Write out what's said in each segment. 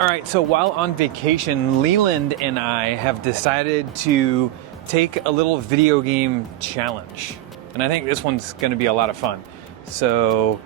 All right, so while on vacation, Leland and I have decided to take a little video game challenge. And I think this one's going to be a lot of fun. So,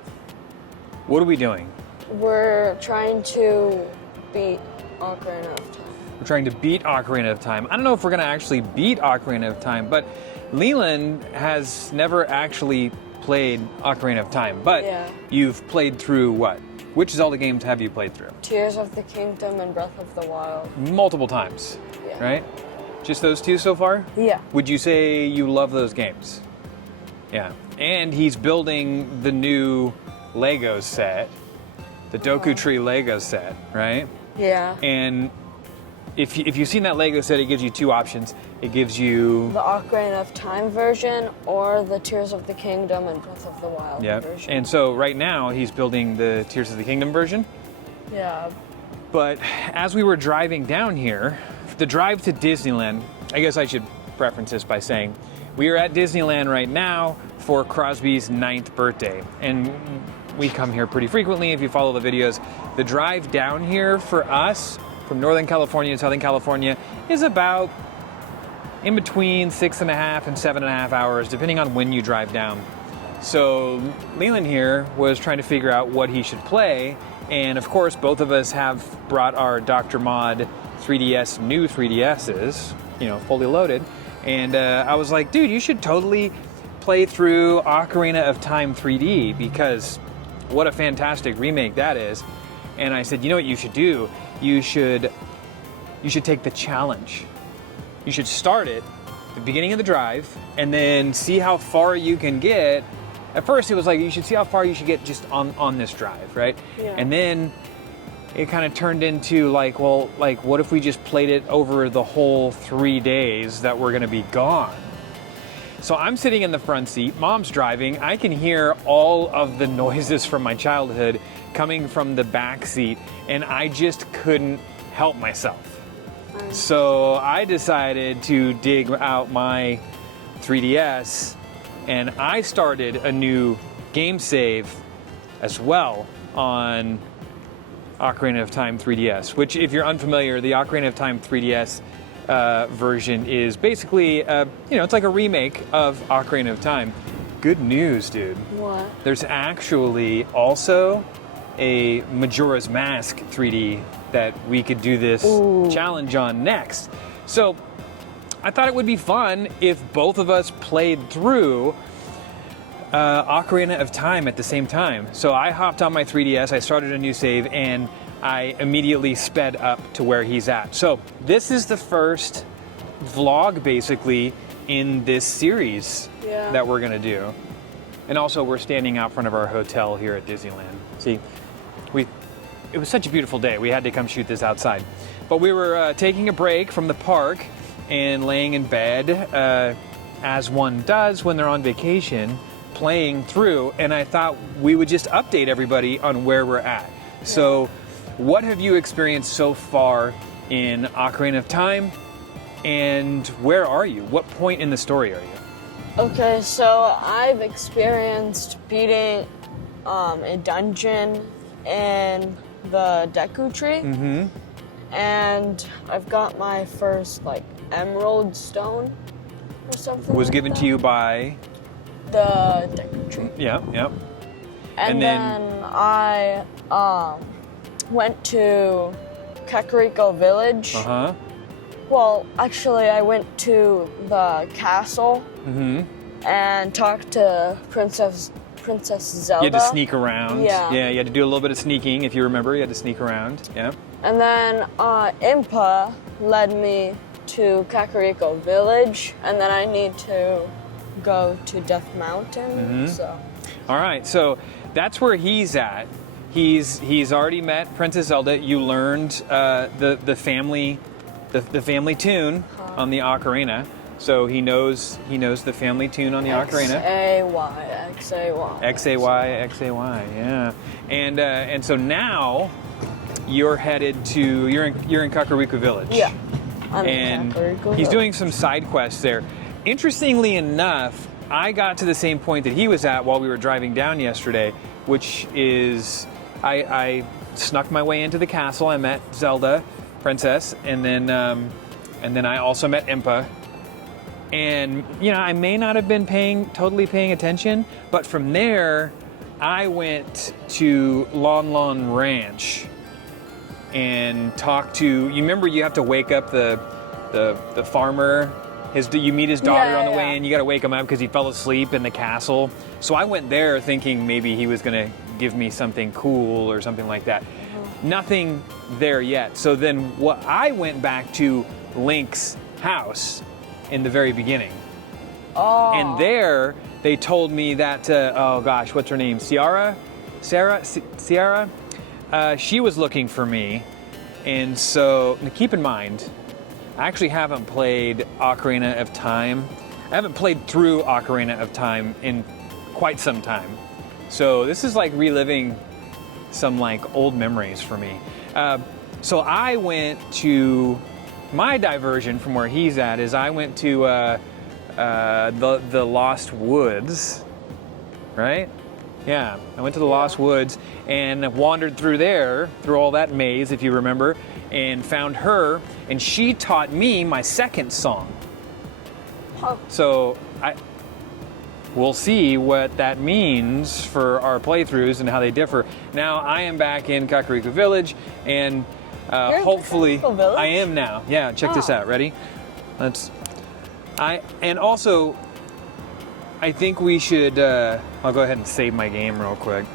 what are we doing? We're trying to beat Ocarina of Time. We're trying to beat Ocarina of Time. I don't know if we're going to actually beat Ocarina of Time, but Leland has never actually played Ocarina of Time. But Yeah. you've played through what? Which Zelda games have you played through? Tears of the Kingdom and Breath of the Wild. Multiple times, Yeah. right? Just those two so far? Yeah. Would you say you love those games? Yeah. And he's building the new Lego set, the Doku Tree Lego set, right? Yeah. And if you've seen that Lego set, it gives you two options. It gives you... The Ocarina of Time version or the Tears of the Kingdom and Breath of the Wild version. And so right now he's building the Tears of the Kingdom version. Yeah. But as we were driving down here, the drive to Disneyland, I guess I should preference this by saying, we are at Disneyland right now for Crosby's 9th birthday. And we come here pretty frequently if you follow the videos. The drive down here for us, from Northern California to Southern California, is about in between 6.5 and 7.5 hours, depending on when you drive down. So Leland here was trying to figure out what he should play. And of course, both of us have brought our Dr. Mod 3DS, new 3DSs, you know, fully loaded. And I was like, dude, you should totally play through Ocarina of Time 3D because what a fantastic remake that is. And I said, you know what you should do? You should take the challenge. You should start it at the beginning of the drive and then see how far you can get. At first it was like, you should see how far you should get just on this drive, right? Yeah. And then it kind of turned into like, well, like what if we just played it over the whole 3 days that we're gonna be gone? So I'm sitting in the front seat, Mom's driving, I can hear all of the noises from my childhood coming from the back seat, and I just couldn't help myself. So I decided to dig out my 3DS, and I started a new game save as well on Ocarina of Time 3DS, which if you're unfamiliar, the Ocarina of Time 3DS version is basically, you know, it's like a remake of Ocarina of Time. Good news, dude. What? There's actually also a Majora's Mask 3D that we could do this challenge on next. So I thought it would be fun if both of us played through Ocarina of Time at the same time. So I hopped on my 3DS, I started a new save, and I immediately sped up to where he's at. So this is the first vlog basically in this series that we're gonna do. And also we're standing out front of our hotel here at Disneyland. See, it was such a beautiful day. We had to come shoot this outside. But we were taking a break from the park and laying in bed, as one does when they're on vacation, playing through, and I thought we would just update everybody on where we're at. Yeah. So, what have you experienced so far in Ocarina of Time, and where are you? What point in the story are you? Okay, so I've experienced beating a dungeon in the Deku Tree, and I've got my first like emerald stone or something. Was given to you by the Deku Tree. Yeah, yeah. And then I went to Kakariko Village. Well, actually, I went to the castle and talked to Princess Zelda. You had to sneak around. Yeah. Yeah, you had to do a little bit of sneaking. If you remember, you had to sneak around. Yeah. And then Impa led me to Kakariko Village, and then I need to go to Death Mountain. So. All right, so that's where he's at. He's already met Princess Zelda. You learned the family tune on the ocarina. So he knows the family tune on the ocarina. X-A-Y, X-A-Y. X-A-Y, X-A-Y, yeah. And so now you're headed to you're in Kakariko Village. Yeah. I'm and in Kakariko he's Village. doing some side quests there. Interestingly enough, I got to the same point that he was at while we were driving down yesterday, which is I snuck my way into the castle. I met Zelda, Princess, and then I also met Impa. And I may not have been totally paying attention, but from there, I went to Lon Lon Ranch and talked to. You remember you have to wake up the farmer. You meet his daughter on the way in. You got to wake him up because he fell asleep in the castle. So I went there thinking maybe he was going to give me something cool or something like that. Nothing there yet. So then I went back to Link's house in the very beginning. Oh. And there they told me that, oh gosh, what's her name? Sierra? She was looking for me. And so keep in mind, I actually haven't played Ocarina of Time. I haven't played through Ocarina of Time in quite some time. So this is like reliving some like old memories for me. So I went to, my diversion from where he's at is I went to the Lost Woods, right? Yeah, I went to the Lost Woods and wandered through there, through all that maze, if you remember, and found her, and she taught me my second song. Oh. So we'll see what that means for our playthroughs and how they differ. Now I am back in Kakariko Village, and hopefully I am now. Yeah, check this out. Ready? And also, I think we should. I'll go ahead and save my game real quick.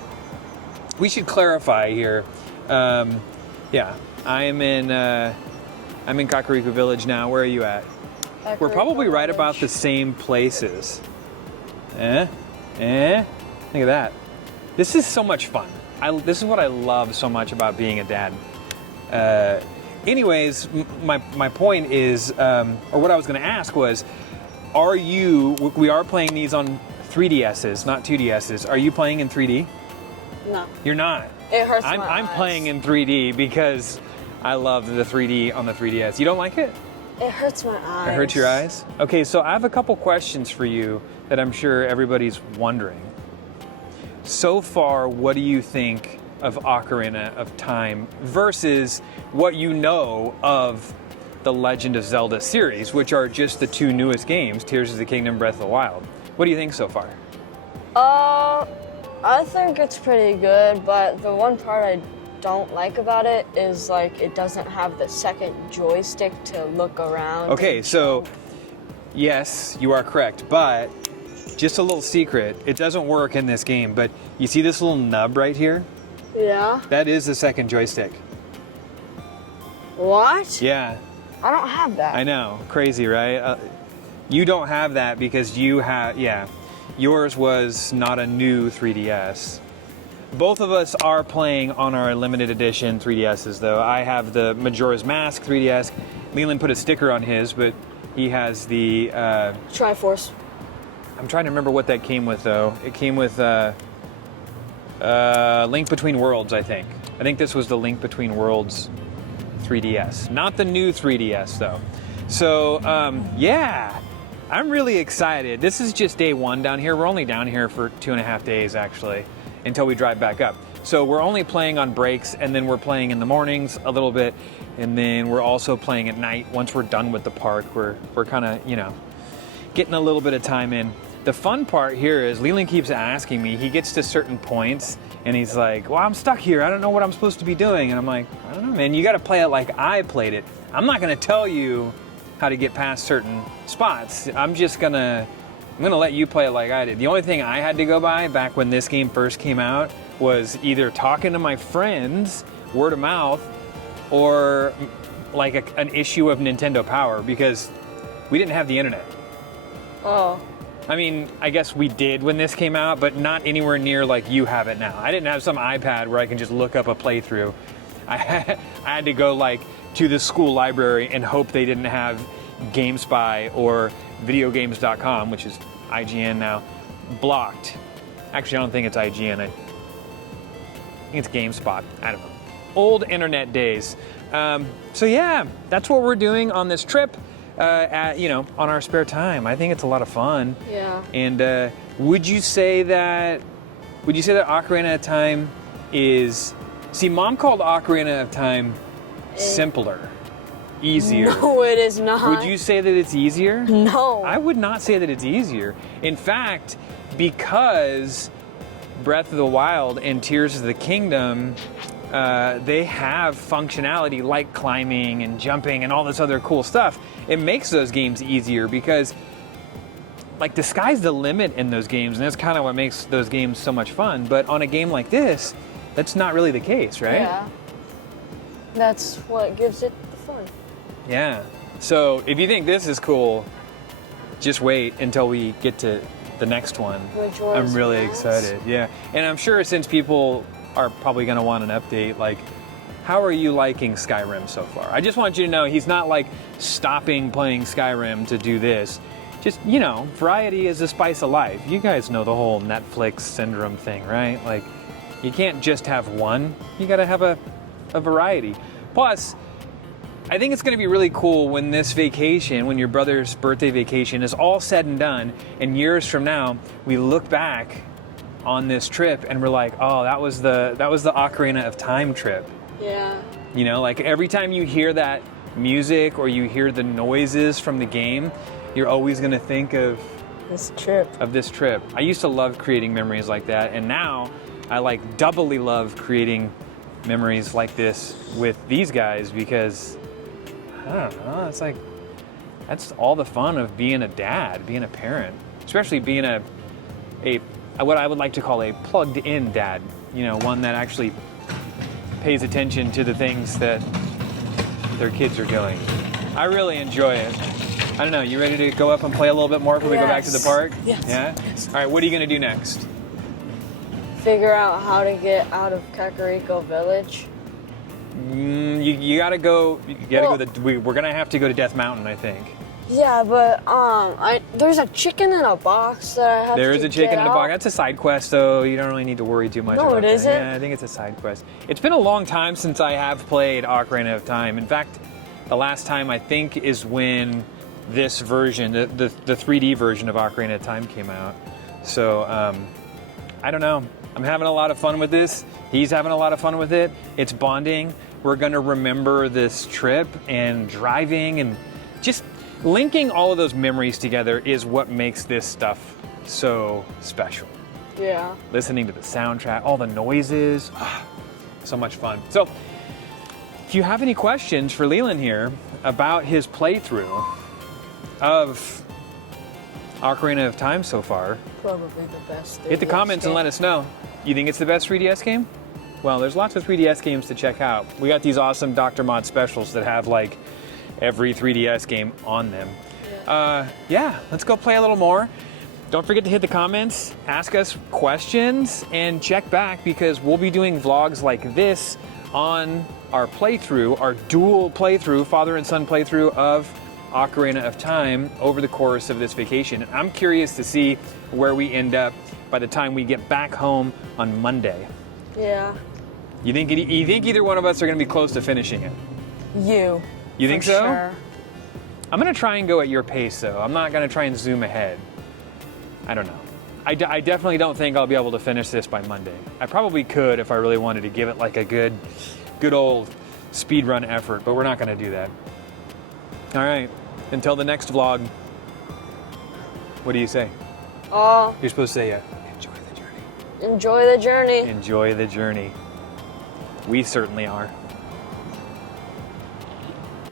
We should clarify here. Yeah, I'm in Kakariko Village now. Where are you at? We're probably right about the same places. Look at that. This is so much fun. This is what I love so much about being a dad. Anyways, my point is, or what I was going to ask was, we are playing these on 3DSs, not 2DSs. Are you playing in 3D? No. You're not? It hurts my eyes. I'm playing in 3D because I love the 3D on the 3DS. You don't like it? It hurts my eyes. It hurts your eyes? Okay, so I have a couple questions for you that I'm sure everybody's wondering. So far, what do you think of Ocarina of Time versus what you know of the Legend of Zelda series, which are just the two newest games, Tears of the Kingdom, Breath of the Wild? What do you think so far? I think it's pretty good, but the one part I don't like about it is like it doesn't have the second joystick to look around. Okay, so yes, you are correct, but just a little secret, it doesn't work in this game, but you see this little nub right here? Yeah. That is the second joystick. What? Yeah. I don't have that. I know, crazy, right? You don't have that because yours was not a new 3DS. Both of us are playing on our limited edition 3DSs, though. I have the Majora's Mask 3DS. Leland put a sticker on his, but he has the Triforce. I'm trying to remember what that came with, though. It came with Link Between Worlds, I think. I think this was the Link Between Worlds 3DS. Not the new 3DS, though. So, yeah. I'm really excited. This is just day one down here. We're only down here for 2.5 days, actually, until we drive back up. So we're only playing on breaks, and then we're playing in the mornings a little bit, and then we're also playing at night. Once we're done with the park, we're kind of, getting a little bit of time in. The fun part here is Leland keeps asking me, he gets to certain points, and he's like, well, I'm stuck here. I don't know what I'm supposed to be doing. And I'm like, I don't know, man. You got to play it like I played it. I'm not going to tell you how to get past certain spots. I'm gonna let you play it like I did. The only thing I had to go by back when this game first came out was either talking to my friends, word of mouth, or like an issue of Nintendo Power, because we didn't have the internet. Oh. I mean, I guess we did when this came out, but not anywhere near like you have it now. I didn't have some iPad where I can just look up a playthrough. I had to go like to the school library and hope they didn't have GameSpy or videogames.com, which is IGN now, blocked. Actually, I don't think it's IGN. I think it's GameSpot. I don't know. Old internet days. So yeah, that's what we're doing on this trip. On our spare time. I think it's a lot of fun. Yeah. And would you say that Ocarina of Time is See, Mom called Ocarina of Time simpler, easier. No, it is not. Would you say that it's easier? No. I would not say that it's easier. In fact, because Breath of the Wild and Tears of the Kingdom, they have functionality like climbing and jumping and all this other cool stuff. It makes those games easier because, like, the sky's the limit in those games, and that's kind of what makes those games so much fun. But on a game like this, that's not really the case, right? Yeah. That's what gives it the fun. Yeah. So if you think this is cool, just wait until we get to the next one. Which one's I'm really next? excited. Yeah. And I'm sure since people are probably going to want an update, like, how are you liking Skyrim so far? I just want you to know he's not like stopping playing Skyrim to do this. Just, you know, variety is the spice of life. You guys know the whole Netflix syndrome thing, right? Like, you can't just have one. You got to have a variety. Plus, I think it's going to be really cool when this vacation, when your brother's birthday vacation is all said and done, and years from now, we look back on this trip and we're like, oh, that was the Ocarina of Time trip. Yeah. You know, like every time you hear that music or you hear the noises from the game, you're always going to think of This trip. this trip. I used to love creating memories like that, and now I like doubly love creating memories like this with these guys because I don't know, it's like that's all the fun of being a dad, being a parent, especially being a what I would like to call a plugged-in dad. You know, one that actually pays attention to the things that their kids are doing. I really enjoy it. I don't know, you ready to go up and play a little bit more before we go back to the park? Yes. Yeah? Yes. All right, what are you going to do next? Figure out how to get out of Kakariko Village. You gotta go. We're gonna have to go to Death Mountain, I think. Yeah, but there's a chicken in a box that I have to There is a chicken get in a out. box. That's a side quest, though. You don't really need to worry too much No, about it that. isn't? Yeah, I think it's a side quest. It's been a long time since I have played Ocarina of Time. In fact, the last time I think is when this version, the 3D version of Ocarina of Time came out. So I don't know. I'm having a lot of fun with this. He's having a lot of fun with it. It's bonding. We're going to remember this trip and driving and just linking all of those memories together is what makes this stuff so special. Yeah. Listening to the soundtrack, all the noises, so much fun. So, if you have any questions for Leland here about his playthrough of Ocarina of Time so far, Probably the best. hit the comments and let us know. You think it's the best 3DS game? Well, there's lots of 3DS games to check out. We got these awesome Dr. Mod specials that have like every 3DS game on them. Yeah, let's go play a little more. Don't forget to hit the comments, ask us questions, and check back because we'll be doing vlogs like this on our playthrough, our dual playthrough, father and son playthrough of Ocarina of Time over the course of this vacation. I'm curious to see where we end up by the time we get back home on Monday. Yeah. You think either one of us are going to be close to finishing it? You. You think For so? Sure. I'm going to try and go at your pace, though. I'm not going to try and zoom ahead. I don't know. I definitely don't think I'll be able to finish this by Monday. I probably could if I really wanted to give it like a good old speedrun effort, but we're not going to do that. All right. Until the next vlog, what do you say? You're supposed to say, enjoy the journey. Enjoy the journey. Enjoy the journey. We certainly are.